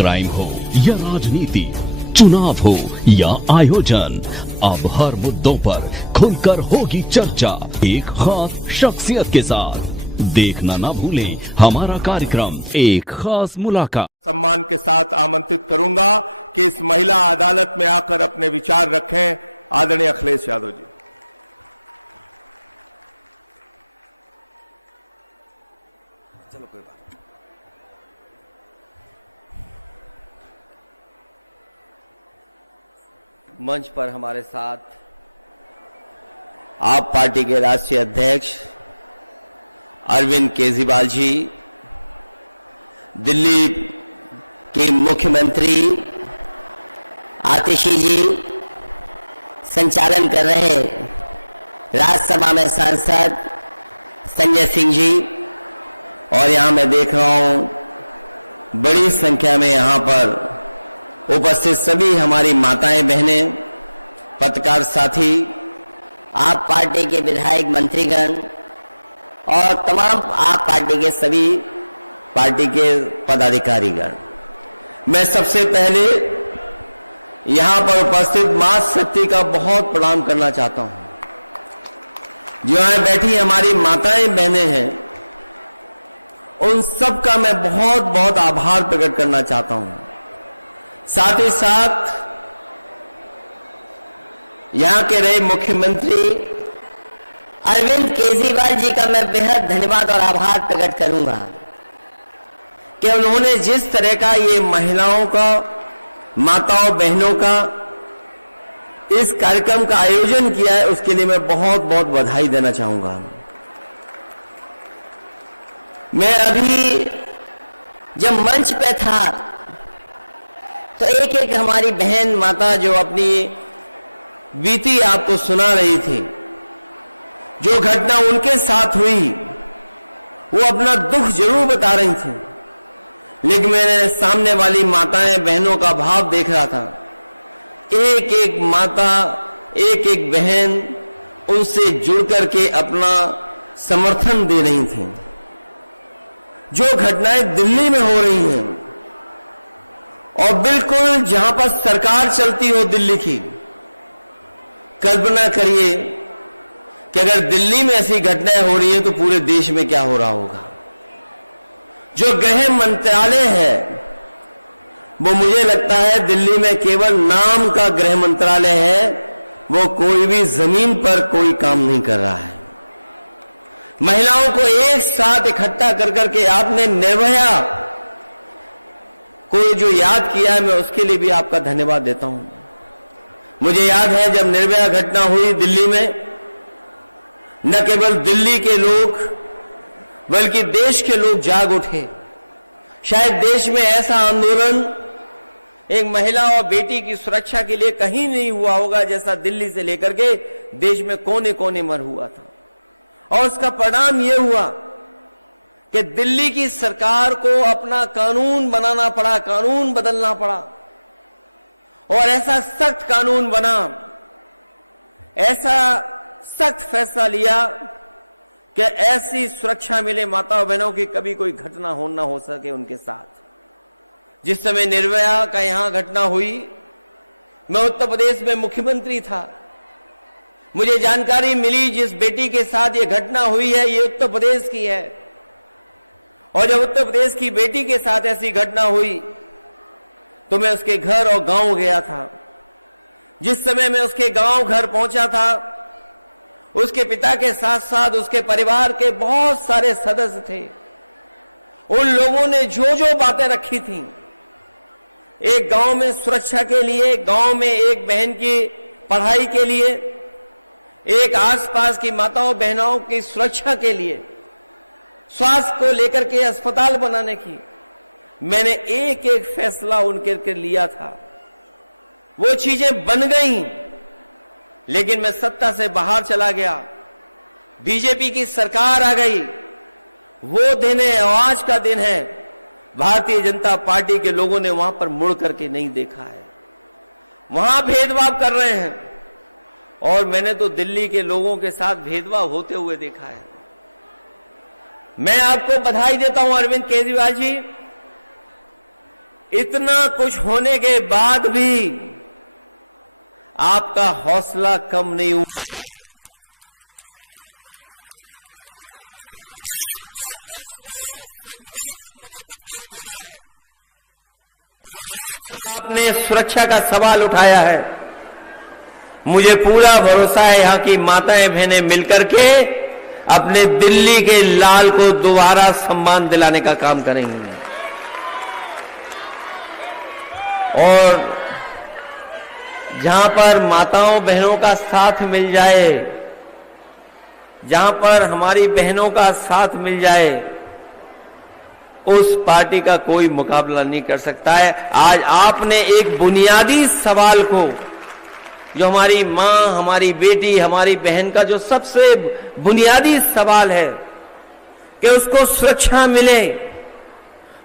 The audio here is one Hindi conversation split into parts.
क्राइम हो या राजनीति, चुनाव हो या आयोजन, अब हर मुद्दों पर खुलकर होगी चर्चा एक खास शख्सियत के साथ। देखना ना भूलें हमारा कार्यक्रम एक खास मुलाकात। सम्मान के साथ आमंत्रित करूंगा कि इस महिला अदालत में आकर अपने विचार रखें आदरणीय अखिलेश यादव जी। चलो कोई बात। मंच पर हमारे साथ आप पार्टी के राष्ट्रीय अध्यक्ष अरविंद केजरीवाल जी, दिल्ली के मुख्यमंत्री आतिशी जी, संचालन कर रहे राज्यसभा में सांसद संजय सिंह जी, और यहां मैं देख रहा हूं बड़ी संख्या में यहां पर उपस्थित सभी हमारी माताएं बहनें, पत्रकार साथी, आप पार्टी के विधायक मंत्रीगण और तमाम आप पार्टी के सभी पार्टी के पदाधिकारीगण। मैं सबसे पहले यहां पर उपस्थित मां शक्ति का बहुत प्रणाम करना चाहता हूं। जो यहां बैठी हमारी माताएं बहनें हैं, उन सब का मैं बहुत बहुत आभार प्रकट करना चाहता हूं। साथ ही साथ यहां के रहे मुख्यमंत्री अरविंद केजरीवाल जी का मैं बेहद धन्यवाद और आभार प्रकट करूंगा कि उन्होंने जिस तरह का ये महिलाओं का, माताओं बहनों का इस कार्यक्रम का आयोजन किया है, उसके लिए मैं बहुत बहुत बधाई देना चाहूंगा। मैं अभी जब मंच पे था तो एक एक हमारी बहन माता जो अपनी बीती आपको सुना रही थी, जो घटना उनके साथ हुई, वो अपना दुख जरूर बता रही थी, लेकिन मैंने सामने वाली माताएं बहनों का भाव देख रहा था। एक एक माता, एक एक बहन उनसे जुड़ करके अपना समर्थन दे रही थी। जो घटनाएं दिल्ली में हो रही हैं और बिल्कुल जहां पर सरकार चलती हो दिल्ली की, कल्पना करिए कि अगर दिल्ली में ऐसी घटनाएं हो रही हैं तो पूरे देश में क्या हो रहा होगा। जो गृह मंत्रालय है वो मुझे लगता है दिल्ली में केवल नाम का गृह मंत्रालय है, वो कोई भी जमीन पर कोई काम नहीं कर रहा है। महिलाओं को एक साथ इकट्ठा कर करके आपने निर्भया को जो याद किया है, मैं उसके लिए भी आपका धन्यवाद देता हूं। मुझे याद है जब निर्भया घटना हुई दिल्ली में, न केवल दिल्ली के लोग बल्कि देश के लोग जाग उठे। शायद देश में ऐसा आंदोलन एक महिला और बेटी की सुरक्षा के लिए कहीं नहीं हुआ होगा जैसा दिल्ली से लेकर के देश में कोने कोने में हुआ था। और उसका परिणाम यह हुआ कि दिल्ली की सरकार को अपना कानून बनाना पड़ा, कानून बदलना पड़ा, और ऐसा सख्त कानून बना, ऐसा सख्त फैसला लिया कि ऐसी सुरक्षा मिले माताओं बहनों की कभी कोई घटना हो ना हो सके उनके साथ। जिस समय निर्भया का यहां घटना हुई, मैं उत्तर प्रदेश में मुख्यमंत्री था। मुझे जानकारी मिली जिस बेटी के साथ ये घटना हुई है ये उत्तर प्रदेश की है, और जब उत्तर प्रदेश की बेटी के साथ ऐसी घटना हुई तो मैं उसके घर और गांव गया था। जिस समय मैं उसके गांव घर पहुंचा था, उसके पिता के साथ साथ उसके परिवार के बहुत सारे सदस्य थे। उन लोगों ने जो जो बातें रखी थी, एक गांव में सुरक्षा के लिए, गांव में एक बहन की पढ़ाई के लिए, एक आसपास की माताओं बहनों की सुरक्षा के लिए, स्वास्थ्य को लेकर के अस्पताल बनाने की, मैंने एक एक फैसला उनके लिया था। वो चीजें बन गई, लेकिन मैं सत्ता से बाहर चला गया, बीजेपी की सरकार आ गई। वो दिन है, आज का दिन है, भारतीय जनता पार्टी के लोगों ने वहां पर मुड़ करके नहीं देखा है। वहां भेदभाव कर रहे हैं, और मैंने तो दिल्ली के लोगों के साथ भेदभाव होते हुए देखा है। मैं आपको बधाई देता हूं अरविंद केजरीवाल जी इतना कुछ होने के बाद भी आपका हौसला कम नहीं हुआ। आपने सुरक्षा का सवाल उठाया है। मुझे पूरा भरोसा है यहां की माताएं बहनें मिलकर के अपने दिल्ली के लाल को दोबारा सम्मान दिलाने का काम करेंगी। और जहां पर माताओं बहनों का साथ मिल जाए, जहां पर हमारी बहनों का साथ मिल जाए, उस पार्टी का कोई मुकाबला नहीं कर सकता है। आज आपने एक बुनियादी सवाल को, जो हमारी मां, हमारी बेटी, हमारी बहन का जो सबसे बुनियादी सवाल है कि उसको सुरक्षा मिले,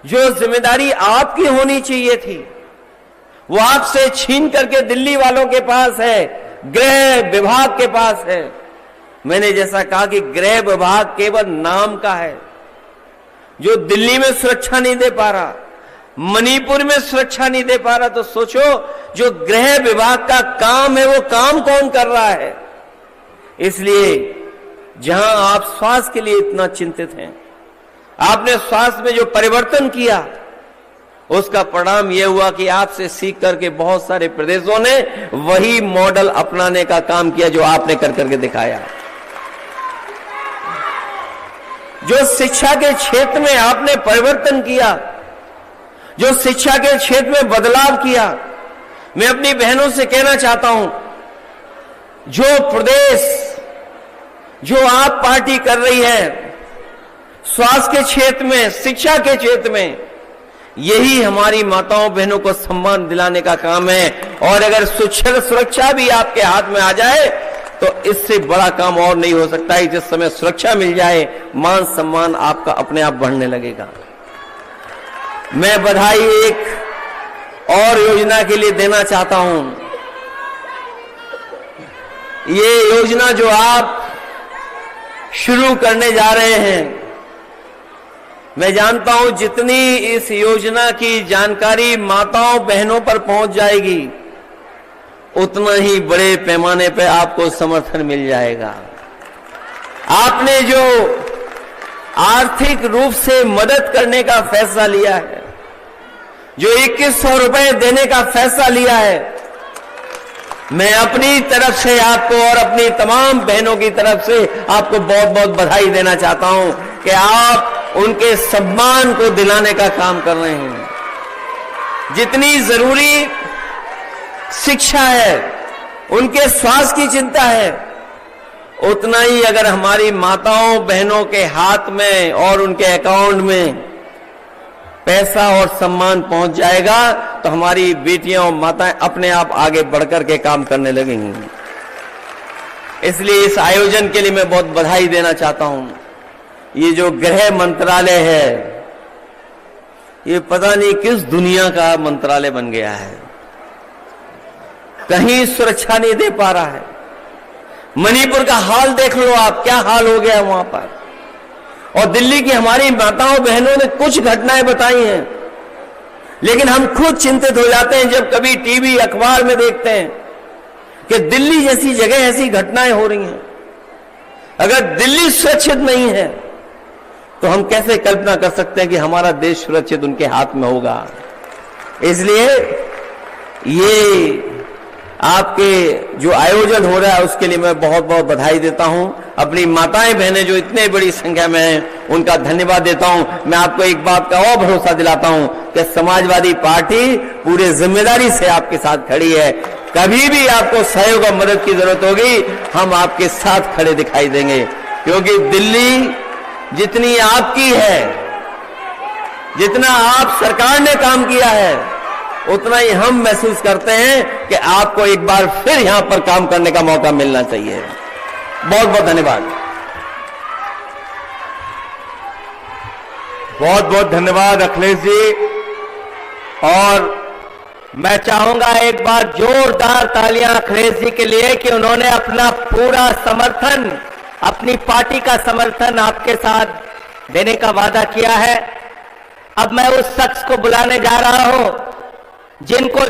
जो जिम्मेदारी आपकी होनी चाहिए थी वो आपसे छीन करके दिल्ली वालों के पास है, गृह विभाग के पास है। मैंने जैसा कहा कि गृह विभाग केवल नाम का है, जो दिल्ली में सुरक्षा नहीं दे पा रहा, मणिपुर में सुरक्षा नहीं दे पा रहा, तो सोचो जो गृह विभाग का काम है वो काम कौन कर रहा है। इसलिए जहां आप स्वास्थ्य के लिए इतना चिंतित हैं, आपने स्वास्थ्य में जो परिवर्तन किया उसका परिणाम यह हुआ कि आपसे सीख करके बहुत सारे प्रदेशों ने वही मॉडल अपनाने का काम किया जो आपने कर करके दिखाया। जो शिक्षा के क्षेत्र में आपने परिवर्तन किया, जो शिक्षा के क्षेत्र में बदलाव किया, मैं अपनी बहनों से कहना चाहता हूं, जो प्रदेश, जो आप पार्टी कर रही है स्वास्थ्य के क्षेत्र में, शिक्षा के क्षेत्र में, यही हमारी माताओं बहनों को सम्मान दिलाने का काम है। और अगर सुरक्षा भी आपके हाथ में आ जाए तो इससे बड़ा काम और नहीं हो सकता है। जिस समय सुरक्षा मिल जाए, मान सम्मान आपका अपने आप बढ़ने लगेगा। मैं बधाई एक और योजना के लिए देना चाहता हूं। ये योजना जो आप शुरू करने जा रहे हैं, मैं जानता हूं जितनी इस योजना की जानकारी माताओं बहनों पर पहुंच जाएगी, उतना ही बड़े पैमाने पर आपको समर्थन मिल जाएगा। आपने जो आर्थिक रूप से मदद करने का फैसला लिया है, जो 2100 रुपए देने का फैसला लिया है, मैं अपनी तरफ से आपको और अपनी तमाम बहनों की तरफ से आपको बहुत बहुत बधाई देना चाहता हूं कि आप उनके सम्मान को दिलाने का काम कर रहे हैं। जितनी जरूरी शिक्षा है, उनके स्वास्थ्य की चिंता है, उतना ही अगर हमारी माताओं बहनों के हाथ में और उनके अकाउंट में पैसा और सम्मान पहुंच जाएगा तो हमारी बेटियां और माताएं अपने आप आगे बढ़कर के काम करने लगेंगी। इसलिए इस आयोजन के लिए मैं बहुत बधाई देना चाहता हूं। ये जो गृह मंत्रालय है, ये पता नहीं किस दुनिया का मंत्रालय बन गया है। कहीं सुरक्षा नहीं दे पा रहा है। मणिपुर का हाल देख लो आप, क्या हाल हो गया वहां पर। और दिल्ली की हमारी माताओं बहनों ने कुछ घटनाएं बताई हैं, लेकिन हम खुद चिंतित हो जाते हैं जब कभी टीवी अखबार में देखते हैं कि दिल्ली जैसी जगह ऐसी घटनाएं हो रही हैं। अगर दिल्ली सुरक्षित नहीं है तो हम कैसे कल्पना कर सकते हैं कि हमारा देश सुरक्षित उनके हाथ में होगा। इसलिए ये आपके जो आयोजन हो रहा है उसके लिए मैं बहुत बहुत बधाई देता हूं। अपनी माताएं बहनें जो इतने बड़ी संख्या में हैं उनका धन्यवाद देता हूं। मैं आपको एक बात का और भरोसा दिलाता हूं कि समाजवादी पार्टी पूरे जिम्मेदारी से आपके साथ खड़ी है। कभी भी आपको सहयोग और मदद की जरूरत होगी, हम आपके साथ खड़े दिखाई देंगे, क्योंकि दिल्ली जितनी आपकी है, जितना आप सरकार ने काम किया है, उतना ही हम महसूस करते हैं कि आपको एक बार फिर यहां पर काम करने का मौका मिलना चाहिए। बहुत बहुत धन्यवाद। बहुत बहुत धन्यवाद अखिलेश जी। और मैं चाहूंगा एक बार जोरदार तालियां अखिलेश जी के लिए कि उन्होंने अपना पूरा समर्थन, अपनी पार्टी का समर्थन आपके साथ देने का वादा किया है। अब मैं उस शख्स को बुलाने जा रहा हूं जिनको